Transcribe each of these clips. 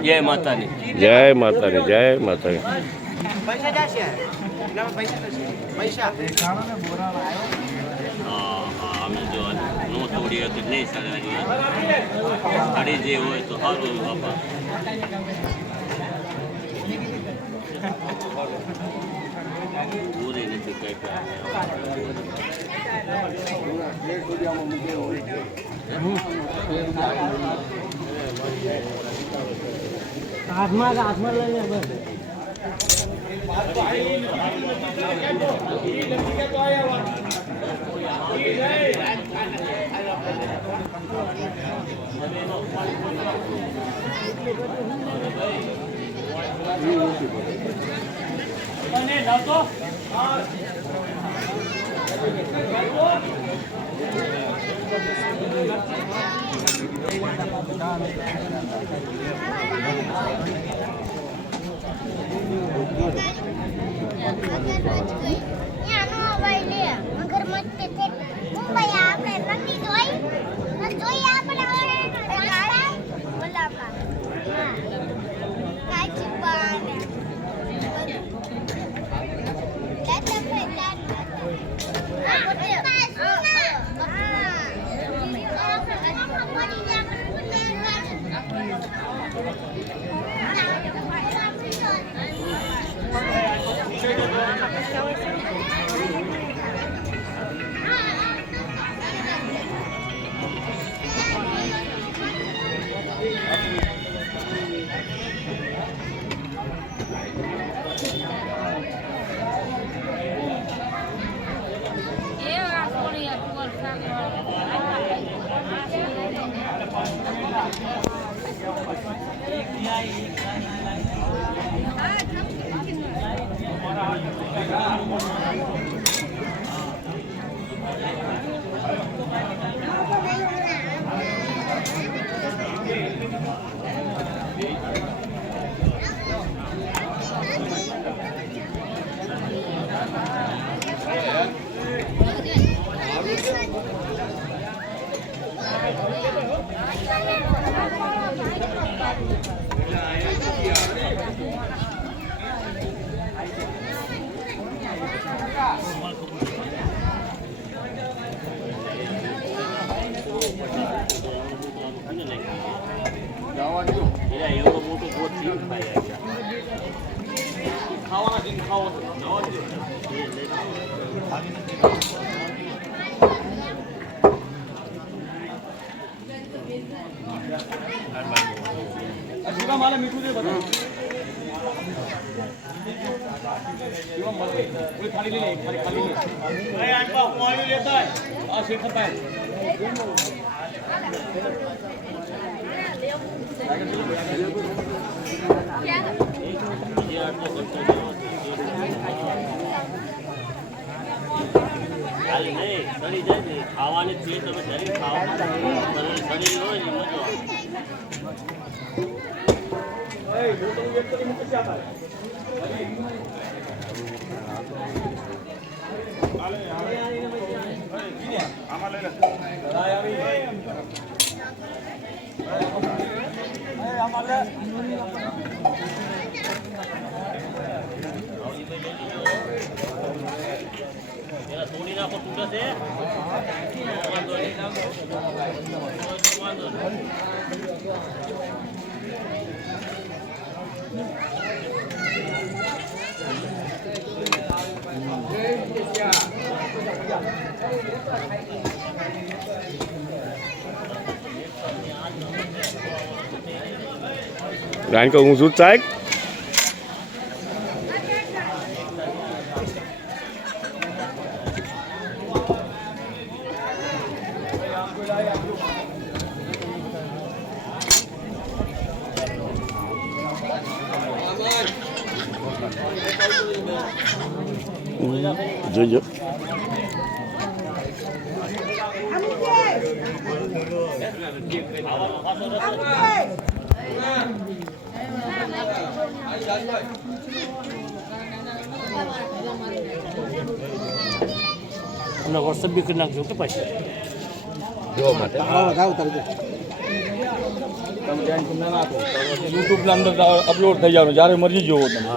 જય માતાની જય માતાની જય માતાની. અમે જો નો તોડી હતી નહીં સાડી જે હોય તો સારું બાપા. પૂરી નથી કઈ હાથમાં લઈને બસ એવડો મોટો બોટ ખાવાના દિન ખાવો મારે મીઠું દે બધા ખાલી લે ખાલી હું આવી લેતા આ શેખ હતા ખાવાની છે તમે શરીર ખાવા શરીર હોય ને મજો થોડી નાખો તૂટે છે Reinke ungefähr zeigt. Jojo. અને વોટ્સઅપ બી કરી નાખજો કે પછી જોવા માટે યુટ્યુબના અંદર અપલોડ થઈ જવાનું જ્યારે મરજી જોવો તમે.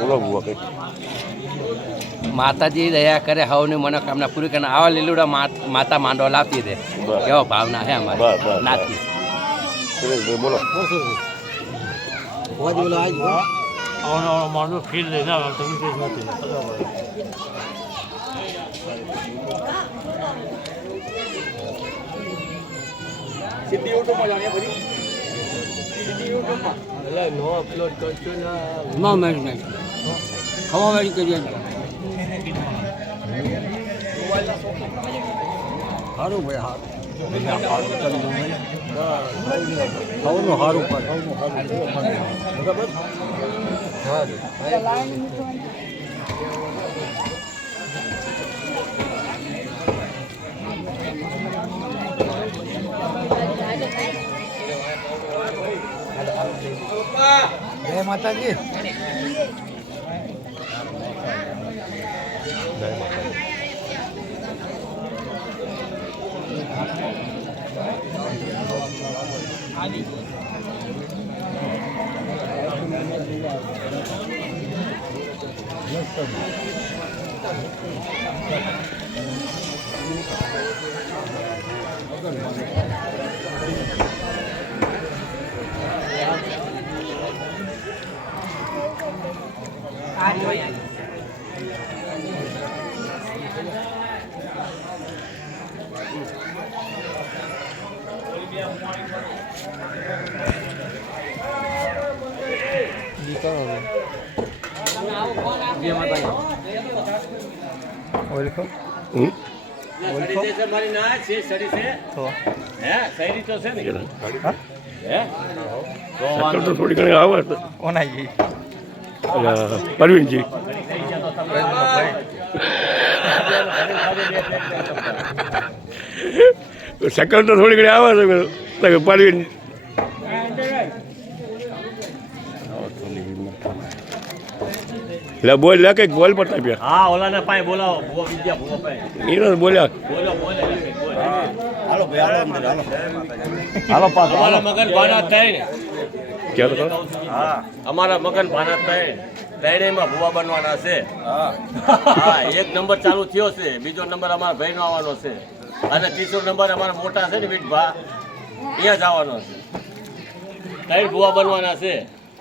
બોલો બુઆ કંઈક. માતાજી દયા કરે હવની મનોકામના પૂરી કરીને આવા લીલુડા માતા માંડવા લાપી દે બસ. કેવો ભાવના હે બસ, અમારે બસ, બસ. નાતી સુરેશભાઈ બોલો. આવવાનો માણસો ફીલ લઈને આવે તમે કંઈ નથી સીધી યુટ્યુબમાં જાણીએ બધી સીધી યુટ્યુબમાં ના મેળી નહીં ખવા મેળી કરીએ સારું ભાઈ સારું સારું જય માતાજી. હમ? મારી ના છે સડી છે હે સડી તો છે ને હે શકલ તો થોડી ઘણી આવે તો. અલા, પરવીનજી શકલ તો થોડી ઘણી આવે છે પરવીન. લે બોલ લે કંઈક બોલ પડતા પ્યા. હા ઓલાને પાય બોલાવો ભૂવા બીજા ભૂવા પાય એને બોલ્યા. બોલો બોલે હાલો ભાઈ હાલો અંદર હાલો હાલો પાછો અમારા મગન ભાના થાય ને ક્યારે તો હા અમારા મગન ભાના થાય ત્રણેયમાં ભૂવા બનવાના છે હા હા એક નંબર ચાલુ થયો છે બીજો નંબર અમારા ભાઈનો આવવાનો છે અને ત્રીજો નંબર અમારા મોટા છે ને વીટભા અહીંયા જ આવવાનો છે ત્રણ ભૂવા બનવાના છે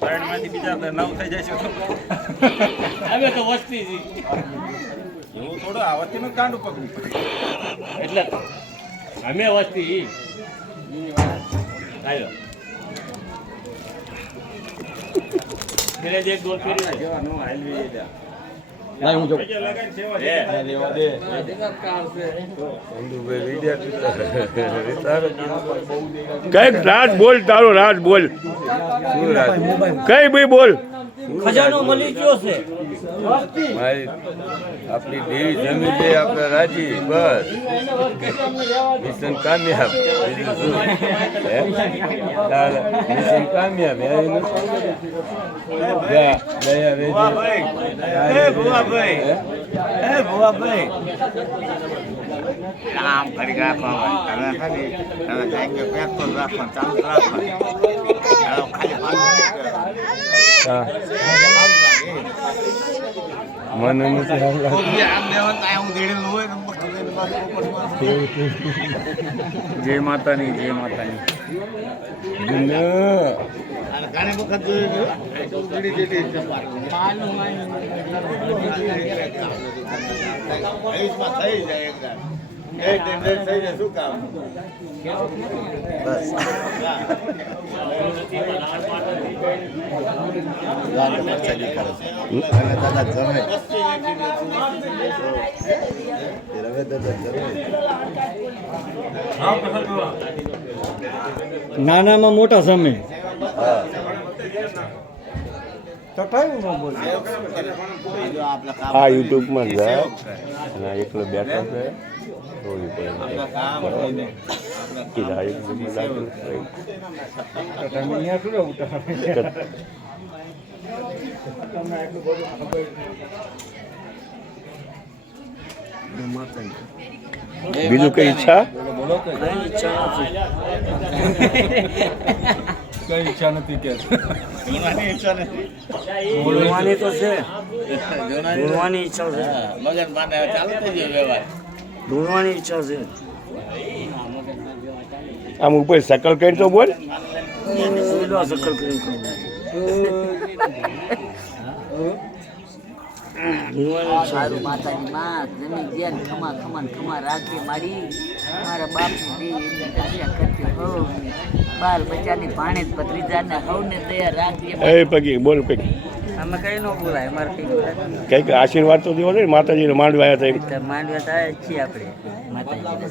ત્રણમાંથી બીજા 9 થઈ જાય છે અમે તો વસ્તી છીએ એવું થોડું આવતીનું કાંડું પકડવું પડે એટલે અમે વસ્તી આવ્યો પેલે જ એક દોર ફેરી જેવાનું હાલવી દે ના હું જો કંઈક રાજ બોલ તારો રાજ બોલ. કઈ ભાઈ બોલ. ખજાનો મળી ગયો છે આપણી દેવી જમી છે આપણે રાજી બસ મિશન કામયાબ બીજું શું? હે? ચાલ, મિશન કામયાબ કામ કરી રાખવા તમે ખાલી પેક રાખવા ચાલુ રાખવા મને નથી જય માતાની જય માતાની ઘણી વખત થઈ જાય શું કામ બસ નાનામાં મોટા સમય આ યુટ્યુબમાં જાય અને એકલો બેઠો છે રોવી પડે. કીધા યુટ્યુબમાં બીજું કઈ ઈચ્છા? કઈ ઈચ્છા નથી કે બોલવાની તો છે બોલવાની ઈચ્છા છે મગન માને ચાલુ થઈ ગયો વ્યવહાર. બોલવાની ઈચ્છા છે આમ ઉપર સકલ કરી તો બોલ. સીધો સકલ કરી કહું. મારું માતાની માં જમી ગયા ને ખમા ખમા ને ખમા રાખી મારી મારા બાપની દેવી એની રક્ષા કરતી હોવ બાલ બચ્ચાની ભાણેજ ભત્રીજાને હવને દયા રાખજે. એ પગી બોલ કંઈક અમે કઈ ન બોલાય અમારે કઈ બોલાય કંઈક આશીર્વાદ તો દેવો ને માતાજીને માંડવા આવ્યા હતા એમ. માંડવા થાય જ છીએ આપણે માતાજીને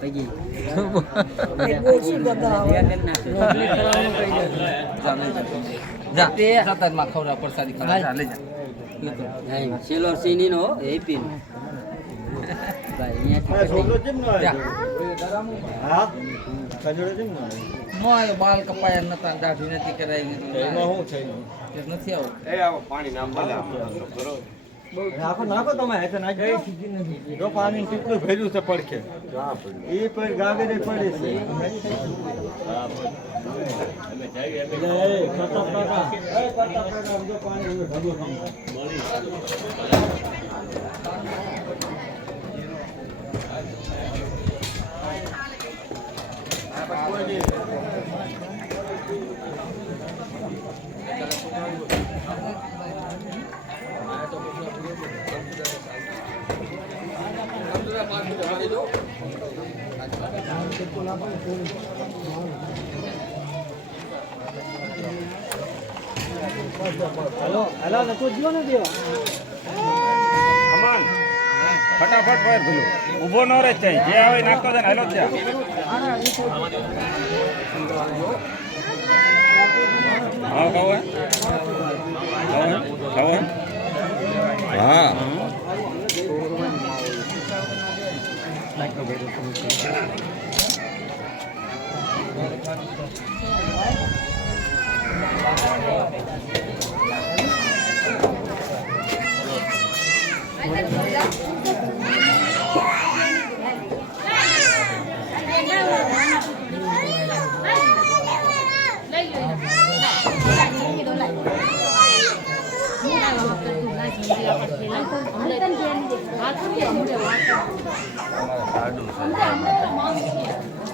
પગી સતતમાં ખવડાવ પ્રસાદી ખવડાવ લઈ જા સેલોર સિની નો હેપી ભાઈ અહીંયાથી હા કંજોડે છે ને મોય બાલ કપાયા નતા દાઢી નથી કરાઈ એમાં શું છે નથી આવું નાખો નાખો તમે હેઠે નાખી જો પાણી ટીપલું ભર્યું છે પડખે એ પર ગાગરે પડે છે હેલો હેલો નતો જીવો ને દેવા અમન ફટાફટ ફાયર ભલો ઊભો ન રહે છે જે આવે નાખતો જાય હેલો ત્યાં હા ખાવ હા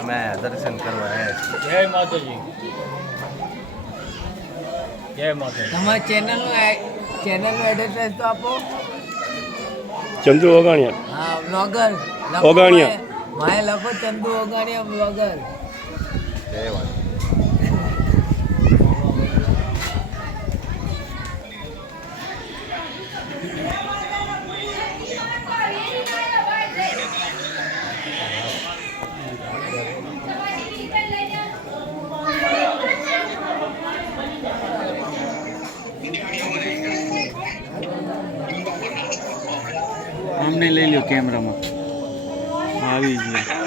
અમે દર્શન કરવા જય માતાજી. જય માતાજી. તમારી ચેનલનું એડ્રેસ તો આપો. ચંદુ ઓગાણિયા. હા બ્લોગર ઓગાણિયા. ભાઈ લખો ચંદુ ઓગાણિયા બ્લોગર. અમને લઈ લ્યો કેમેરામાં આવી ગયો